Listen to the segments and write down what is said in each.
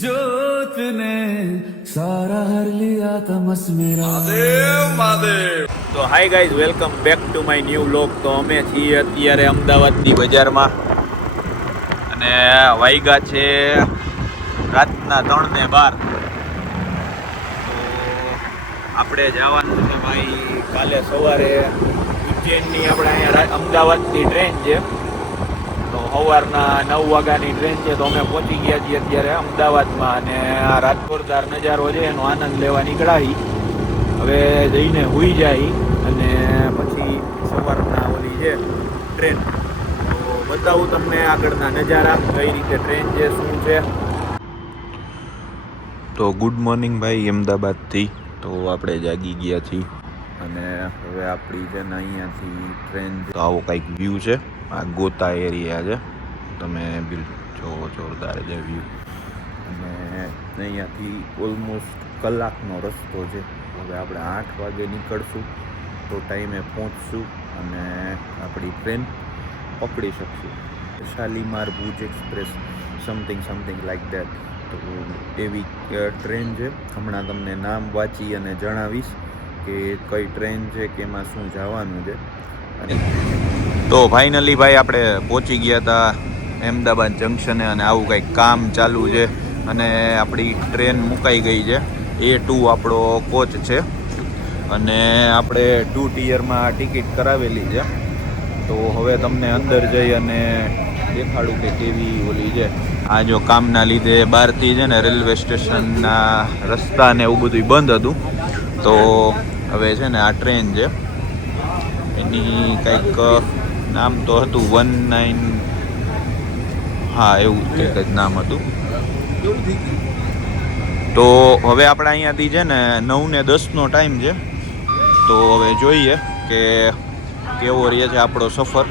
जोत ने सारा हर लिया तमस मेरा તો hi guys, welcome back to my new vlog. તો અમે છીએ અત્યારે અમદાવાદની બજારમાં અને વાગ્યા છે રાતના 3:12. તો આપણે જવાનું છે ભાઈ કાલે સવારે ઉજ્જૈનની. આપણે અહીંયા અમદાવાદની ટ્રેન છે, તો સવારના 9 વાગ્યાની ટ્રેન છે. તો અમે પહોંચી ગયા છીએ અત્યારે અમદાવાદમાં અને આ રાજકોટદાર નજારો છે એનો આનંદ લેવા નીકળાવી. હવે જઈને હુઈ જાય અને પછી સવારના ઓલી છે ટ્રેન, તો બતાવું તમને આગળના નજારા, કઈ રીતે ટ્રેન છે, શું છે. તો ગુડ મોર્નિંગ ભાઈ અમદાવાદથી. તો આપણે જાગી ગયા છીએ અને હવે આપણી છે ને અહીંયાથી ટ્રેન, તો આવો કંઈક વ્યૂ છે. આ ગોતા એરિયા છે, તમે બિલ જોવો, જોરદાર છે વ્યૂ. અને અહીંયાથી ઓલમોસ્ટ કલાકનો રસ્તો છે. હવે આપણે 8 વાગે નીકળશું તો ટાઈમે પહોંચશું અને આપણી ટ્રેન પકડી શકશું. Shalimar Bhuj express something like that. તો એવી ટ્રેન છે. હમણાં તમને નામ વાંચી અને જણાવીશ કે કઈ ટ્રેન છે કે એમાં શું જવાનું છે. અને તો ફાઇનલી ભાઈ આપણે પહોંચી ગયા હતા અમદાવાદ જંકશને અને આવું કંઈક કામ ચાલુ છે અને આપણી ટ્રેન મુકાઈ ગઈ છે. A2 આપણો કોચ છે અને આપણે 2 ટિયરમાં ટિકિટ કરાવેલી છે. તો હવે તમને અંદર જઈ અને દેખાડું કે કેવી ઓલી છે. આ જો કામના લીધે બહારથી છે ને રેલવે સ્ટેશનના રસ્તા ને એવું બધું બંધ હતું. તો હવે છે ને આ ટ્રેન છે, એની કંઈક નામ તો હતું 19, હા એવું કંઈક જ નામ હતું. તો હવે આપણે અહીંયાથી છે ને 9:10નો ટાઈમ છે. તો હવે જોઈએ કે કેવો રહે છે આપણો સફર.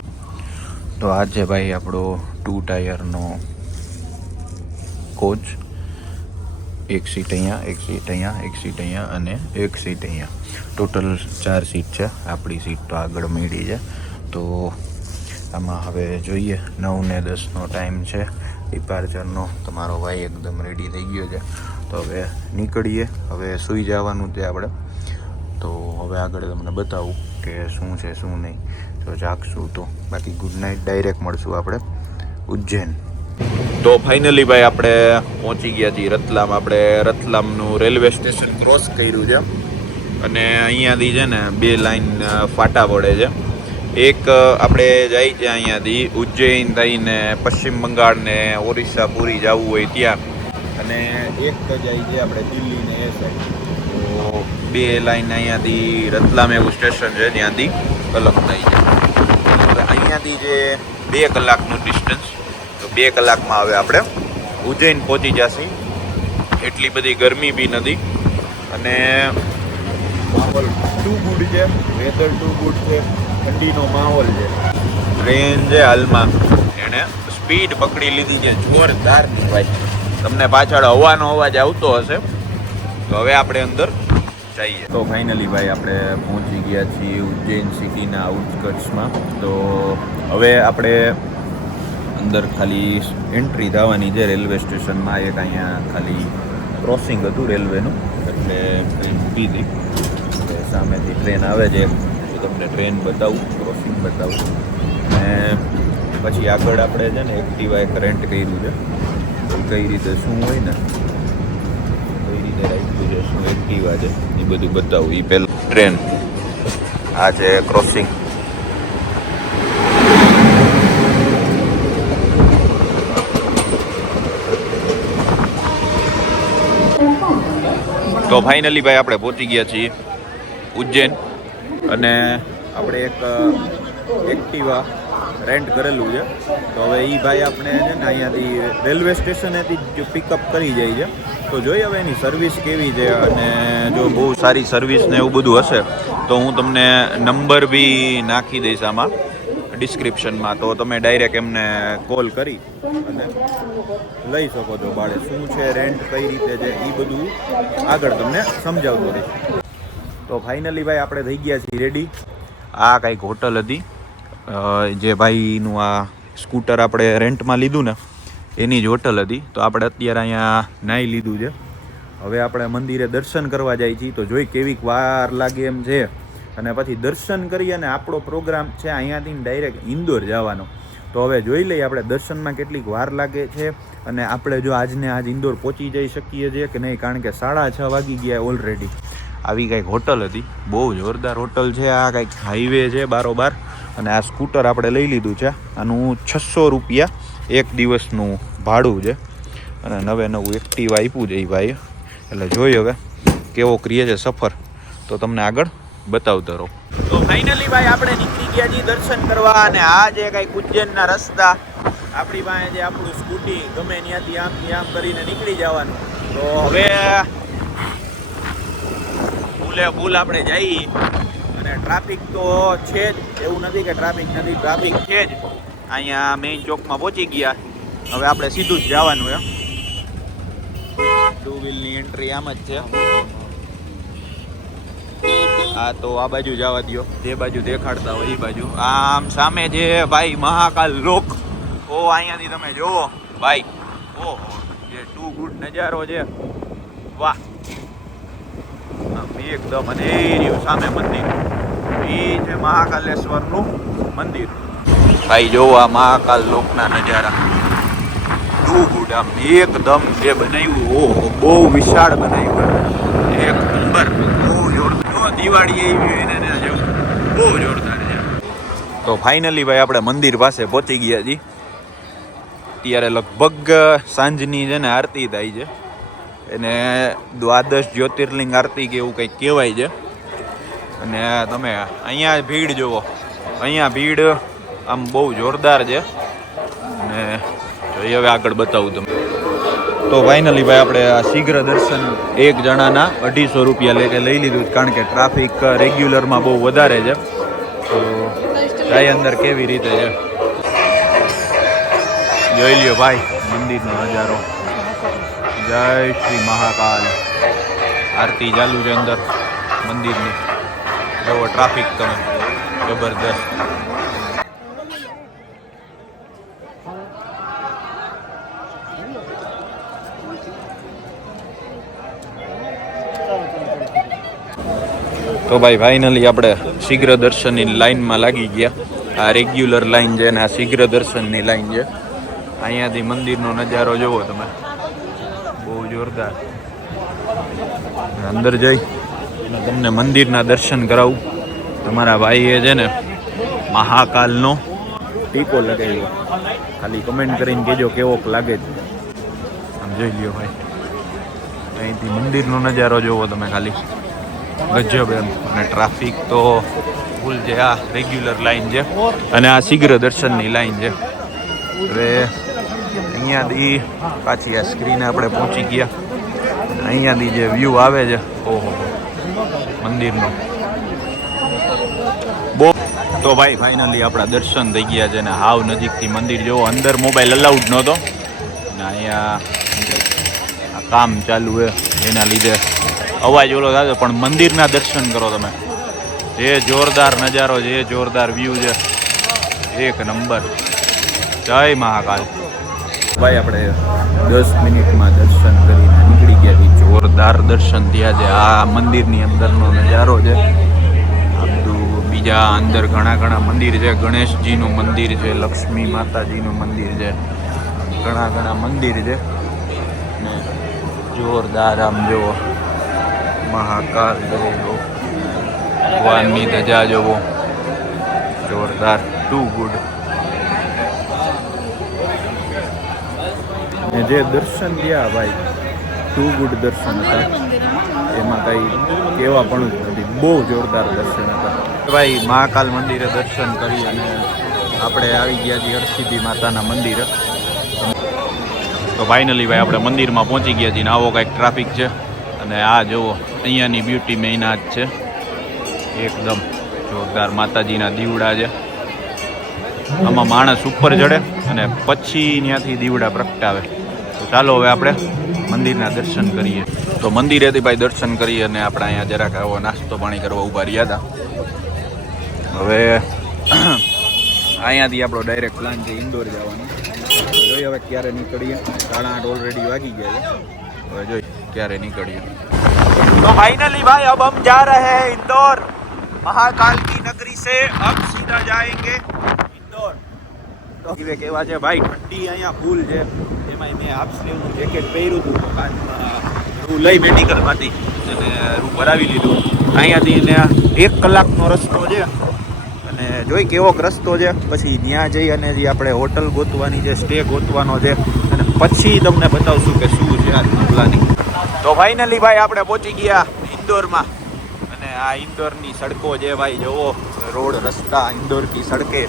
તો આ છે ભાઈ આપણો 2 ટાયરનો કોચ. એક સીટ અહીંયા, એક સીટ અહીંયા, એક સીટ અહીંયા અને એક સીટ અહીંયા. ટોટલ 4 સીટ છે. આપણી સીટ તો આગળ મળી છે. તો આમાં હવે જોઈએ, 9:10નો ટાઈમ છે ડિપાર્ચરનો. તમારો ભાઈ એકદમ રેડી થઈ ગયો છે. તો હવે નીકળીએ. હવે સૂઈ જવાનું છે આપણે. તો હવે આગળ તમને બતાવું કે શું છે શું નહીં. જો જાગશું તો. બાકી ગુડ નાઇટ. ડાયરેક્ટ મળશું આપણે ઉજ્જૈન. તો ફાઇનલી ભાઈ આપણે પહોંચી ગયા છીએ રતલામ. આપણે રતલામનું રેલવે સ્ટેશન ક્રોસ કર્યું છે અને અહીંયાથી છે ને 2 લાઈન ફાટા પડે છે. એક આપણે જાય છે અહીંયાથી ઉજ્જૈન થઈને પશ્ચિમ બંગાળ ને ઓરિસ્સા પૂરી જવું હોય ત્યાં, અને એક જાય છે આપણે દિલ્હી ને એ સાઈડ. તો 2 લાઈન અહીંયાથી રતલામ એવું સ્ટેશન છે ત્યાંથી અલગ થાય છે. હવે અહીંયાથી જે 2 કલાકનું ડિસ્ટન્સ, તો 2 કલાકમાં હવે આપણે ઉજ્જૈન પહોંચી જશે. એટલી બધી ગરમી બી નથી અને માહોલ ટુ ગુડ છે, વેધર ટુ ગુડ છે, ઠંડીનો માહોલ છે. ટ્રેન છે હાલમાં એણે સ્પીડ પકડી લીધી છે જોરદારની ભાઈ. તમને પાછળ હવાનો અવાજ આવતો હશે. તો હવે આપણે અંદર જઈએ. તો ફાઇનલી ભાઈ આપણે પહોંચી ગયા છીએ ઉજ્જૈન સિટીના આઉટસ્કર્ટ્સમાં. તો હવે આપણે અંદર ખાલી એન્ટ્રી થવાની છે રેલવે સ્ટેશનમાં. એક અહીંયા ખાલી ક્રોસિંગ હતું રેલવેનું, એટલે ટ્રેન ઊભી હતી. સામેથી ટ્રેન આવે છે, તો તમને ટ્રેન બતાવું, ક્રોસિંગ બતાવું. અને પછી આગળ આપણે છે ને એક્ટિવા એક રેન્ટ કર્યું છે. કઈ રીતે શું હોય ને, કઈ રીતે રાખ્યું છે, શું એક્ટિવા છે, એ બધું બતાવું. એ પહેલાં ટ્રેન આ છે ક્રોસિંગ. તો ફાઇનલી ભાઈ આપણે પહોંચી ગયા છીએ ઉજ્જૈન અને આપણે એક એક્ટિવા રેન્ટ કરેલું છે. તો હવે એ ભાઈ આપણે છે ને અહીંયાથી રેલવે સ્ટેશનેથી જ પિકઅપ કરી જાય છે. તો જોઈએ હવે એની સર્વિસ કેવી છે, અને જો બહુ સારી સર્વિસ ને એવું બધું હશે તો હું તમને નંબર બી નાખી દઈશ આમાં ડિસ્ક્રિપ્શનમાં. તો તમે ડાયરેક્ટ એમને કોલ કરી અને લઈ શકો છો ભાડે. શું છે રેન્ટ, કઈ રીતે છે, એ બધું આગળ તમને સમજાવતો રહીશ. તો ફાઇનલી ભાઈ આપણે થઈ ગયા છીએ રેડી. આ કંઈક હોટલ હતી જે ભાઈનું આ સ્કૂટર આપણે રેન્ટમાં લીધું ને એની જ હોટલ હતી. તો આપણે અત્યારે અહીંયા નાહી લીધું છે. હવે આપણે મંદિરે દર્શન કરવા જાય છીએ. તો જોઈ કેવીક વાર લાગે એમ છે. અને પછી દર્શન કરી અને આપણો પ્રોગ્રામ છે અહીંયાથી ડાયરેક્ટ ઇન્દોર જવાનો. તો હવે જોઈ લઈએ આપણે દર્શનમાં કેટલીક વાર લાગે છે અને આપણે જો આજને આજ ઇન્દોર પહોંચી જઈ શકીએ છીએ કે નહીં, કારણ કે 6:30 વાગી ગયા ઓલરેડી. આવી કંઈક હોટલ હતી, બહુ જોરદાર હોટલ છે. આ કંઈક હાઈવે છે બારોબાર. અને આ સ્કૂટર આપણે લઈ લીધું છે. આનું 600 રૂપિયા એક દિવસનું ભાડું છે. અને નવું એક્ટિવા આપ્યું છે એ ભાઈ. એટલે જોઈ હવે કેવો ક્રિએ છે સફર, તો તમને આગળ બતાવતો રહો. તો ફાઇનલી ભાઈ આપણે નીકળી ગયા છીએ દર્શન કરવા. અને આ જે કંઈક ઉજ્જૈનના રસ્તા, આપણી પાસે જે આપણું સ્કૂટી ગમે ત્યાંથી આમ કરીને નીકળી જવાનું. તો હવે ફૂલ આપણે જઈએ. અને ટ્રાફિક તો છે જ, એવું નથી કે ટ્રાફિક નથી, ટ્રાફિક છે જ. અહીંયા મેઇન ચોકમાં પહોંચી ગયા. હવે આપણે સીધું જ જવાનું એમ. 2 વ્હીલની એન્ટ્રી આમ જ છે. હા તો આ બાજુ જવા દો, જે બાજુ દેખાડતા હોય એ બાજુ. આમ સામે જે ભાઈ મહાકાલ લોક, ઓ અહીંયાથી તમે જોવો ભાઈ, ઓહો જે ટુ ગુડ નજારો છે, વાહ એકદમ. અને એ રહ્યું સામે મંદિર, એ છે મહાકાલેશ્વરનું મંદિર. ભાઈ જોવો આ મહાકાલ લોકના નજારા, ટુ ગુડ આમ એકદમ જે બનાવ્યું, ઓહો બહુ વિશાળ બનાવ્યું, એક નંબર, બહુ જોરદાર. દિવાળી આવી એને જેવું બહુ જોરદાર છે. તો ફાઇનલી ભાઈ આપણે મંદિર પાસે પહોંચી ગયા છીએ. અત્યારે લગભગ સાંજની છે ને આરતી થાય છે, એને દ્વાદશ જ્યોતિર્લિંગ આરતી કે એવું કંઈક કહેવાય છે. અને તમે અહીંયા ભીડ જુઓ, અહીંયા ભીડ આમ બહુ જોરદાર છે. અને એ હવે આગળ બતાવું તમને. તો ફાઇનલી ભાઈ આપણે આ શીઘ્ર દર્શન એક જણાના 250 રૂપિયા લેકે લઈ લીધું, કારણ કે ટ્રાફિક રેગ્યુલરમાં બહુ વધારે છે. તો જાય અંદર કેવી રીતે છે જોઈ લ્યો ભાઈ મંદિરનો નજારો. જય શ્રી મહાકાલ. આરતી ચાલુ છે અંદર મંદિરની. જુઓ ટ્રાફિક તમે જબરદસ્ત. તો ભાઈ ફાઇનલી આપણે શીઘ્ર દર્શનની લાઈનમાં લાગી ગયા. આ રેગ્યુલર લાઈન છે ને આ શીઘ્ર દર્શનની લાઈન છે. અહીંયાથી મંદિરનો નજારો જુઓ તમે, બહુ જોરદાર. અંદર જઈ તમને મંદિરના દર્શન કરાવું. તમારા ભાઈએ છે ને મહાકાલનો ટીકો લગાવ્યો, ખાલી કમેન્ટ કરીને કહેજો કેવોક લાગે છે. આમ જોઈ લ્યો ભાઈ, અહીંથી મંદિરનો નજારો જુઓ તમે ખાલી, ગજબ એમ. અને ટ્રાફિક તો ફૂલ છે. આ રેગ્યુલર લાઈન છે અને આ શીઘ્ર દર્શનની લાઈન છે. હવે અહીંયાથી પાછી આ સ્ક્રીને આપણે પહોંચી ગયા. અહીંયાથી જે વ્યૂ આવે છે, ઓહો મંદિરનો બહુ. તો ભાઈ ફાઇનલી આપણા દર્શન થઈ ગયા છે ને હાવ નજીકથી મંદિર જેવો. અંદર મોબાઈલ અલાઉડ નહોતો ને અહીંયા આ કામ ચાલુ છે એના લીધે અવાજ ઓલો થતો, પણ મંદિરના દર્શન કરો તમે. જે જોરદાર નજારો, જે જોરદાર વ્યૂ છે, એક નંબર. જય મહાકાલ. ભાઈ આપણે 10 મિનિટમાં દર્શન કરીને નીકળી ગયા છીએ. જોરદાર દર્શન થયા છે. આ મંદિરની અંદરનો નજારો છે. આ બધું બીજા અંદર ઘણા મંદિર છે. ગણેશજીનું મંદિર છે, લક્ષ્મી માતાજીનું મંદિર છે, ઘણા મંદિર છે. ને જોરદાર આમ જુઓ મહાકાલ ગયેલો, ભગવાનની ધજા જુઓ, જોરદાર, ટુ ગુડ. ને જે દર્શન થયા ભાઈ, ટુ ગુડ દર્શન હતા. એમાં કંઈ કહેવા પણ જ નથી, બહુ જોરદાર દર્શન હતા ભાઈ. મહાકાલ મંદિરે દર્શન કરી અને આપણે આવી ગયા છીએ હરસિદ્ધિ માતાના મંદિરે. તો ફાઇનલી ભાઈ આપણે મંદિરમાં પહોંચી ગયા છીએ. આવો કંઈક ટ્રાફિક છે. અને આ જુઓ અહીંયાની બ્યુટી મેઇન આ જ છે, એકદમ જોરદાર. માતાજીના દીવડા છે. આમાં માણસ ઉપર ચડે અને પછી ત્યાંથી દીવડા પ્રગટાવે. તો ચાલો હવે આપણે મંદિરના દર્શન કરીએ. તો મંદિરેથી ભાઈ દર્શન કરીએ અને આપણે અહીંયા જરાક આવો નાસ્તો પાણી કરવા ઊભા રહ્યા હતા. હવે અહીંયાથી આપણો ડાયરેક્ટ પ્લાન છે ઇન્દોર જવાનો. તો જોઈએ હવે ક્યારે નીકળીએ. 8:30 ઓલરેડી વાગી ગયા છે. હવે જોઈએ ક્યારે નીકળીએ. तो फाइनली भाई अब हम जा रहे हैं इंदौर. महाकाल की नगरी से अब सीधा जाएंगे इंदौर. તો કેવા છે ભાઈ, ઠંડી અહીંયા ફૂલ છે. એમાં મેં હાફ સ્લીવનું જેકેટ પહેર્યું હતું તો કાચમાં રૂ લઈ મેડિકલમાંથી અને રૂ ભરાવી લીધું. અહીંયાથી ને 1 કલાકનો રસ્તો છે અને જોઈ કેવો રસ્તો છે. પછી ત્યાં જઈ અને જે આપણે હોટલ ગોતવાની છે, સ્ટે ગોતવાનો છે અને પછી તમને બતાવશું કે શું છે આજનું પ્લાનિંગ. તો ફાઇનલી ભાઈ આપણે પહોંચી ગયા ઇન્દોરમાં અને આ ઇન્દોરની સડકો છે ભાઈ, જુઓ રોડ રસ્તા ઇન્દોર કી સડકે.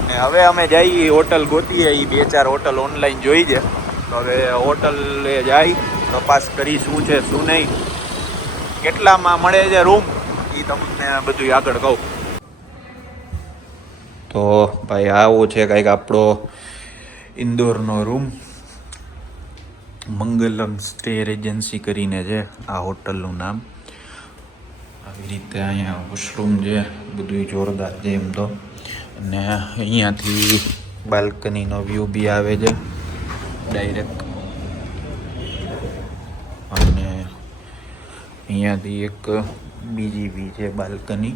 અને હવે અમે જઈએ હોટલ ગોતીએ. એ 2-4 હોટલ ઓનલાઈન જોઈ છે. તો હવે હોટલે જઈ તપાસ કરી શું છે શું નહીં, કેટલામાં મળે છે રૂમ, એ તમને બધું આગળ કહું. તો ભાઈ આવો છે કંઈક આપણો ઇન્દોરનો રૂમ. મંગલમ સ્ટે એજન્સી કરીને છે આ હોટલનું નામ. આવી રીતે અહીંયા વોશરૂમ છે, બધું જોરદાર છે એમ તો. અને અહીંયાથી બાલ્કનીનો વ્યૂ બી આવે છે ડાયરેક્ટ. અને અહીંયાથી એક બીજી બી છે બાલ્કની,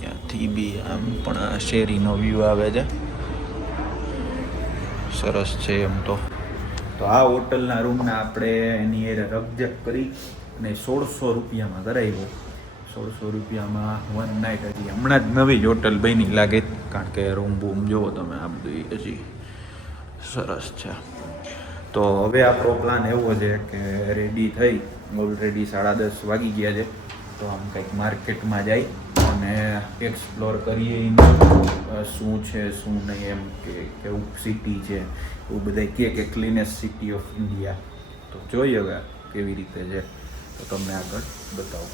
ત્યાંથી બી આમ પણ શેરીનો વ્યૂ આવે છે. સરસ છે એમ તો. તો આ હોટલના રૂમના આપણે એની એ રકજક કરી અને 1600 રૂપિયામાં કરાવ્યો. 1600 રૂપિયામાં 1 નાઇટ. હજી હમણાં જ નવી જ હોટલ બની લાગે, કારણ કે રૂમ બૂમ જુઓ તમે, આ બધું હજી સરસ છે. તો હવે આપણો પ્લાન એવો છે કે રેડી થઈ, ઓલરેડી 10:30 વાગી ગયા છે. તો આમ કંઈક માર્કેટમાં જઈ અને એક્સપ્લોર કરીએ શું છે શું નહીં, એમ કે કેવું સિટી છે એવું બધા કે ક્લીનેસ્ટ સિટી ઓફ ઇન્ડિયા. તો જોઈએ હવે કેવી રીતે છે, તો તમને આગળ બતાવું.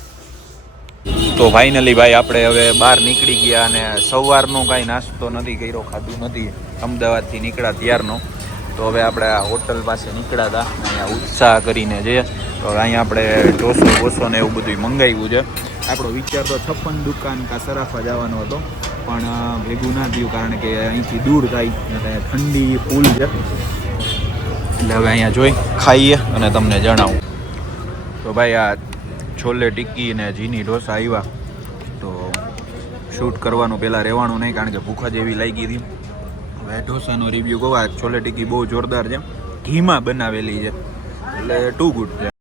તો ફાઇનલી ભાઈ આપણે હવે બહાર નીકળી ગયા અને સવારનો કાંઈ નાસ્તો નથી કર્યો, ખાધું નથી અમદાવાદથી નીકળ્યા ત્યારનો. તો હવે આપણે આ હોટલ પાસે નીકળ્યા હતા અહીંયા ઉત્સાહ કરીને છે. તો અહીંયા આપણે ઢોસો ને એવું બધું મંગાવ્યું છે. આપણો વિચાર તો 56 દુકાન કા સરાફા જવાનો હતો, પણ ભેગું ના થયું કારણ કે અહીંથી દૂર થાય અને ઠંડી ફૂલ છે. એટલે હવે અહીંયા જોઈ ખાઈએ અને તમને જણાવું. તો ભાઈ આ છોલે ટિક્કી ને જીની ઢોસા આવ્યા. તો શૂટ કરવાનું પહેલાં રહેવાનું નહીં કારણ કે ભૂખ જ એવી લાગી હતી. હવે ઢોસાનો રિવ્યૂ કહું, આ છોલે ટિક્કી બહુ જોરદાર છે, ઘીમાં બનાવેલી છે એટલે ટુ ગુડ છે.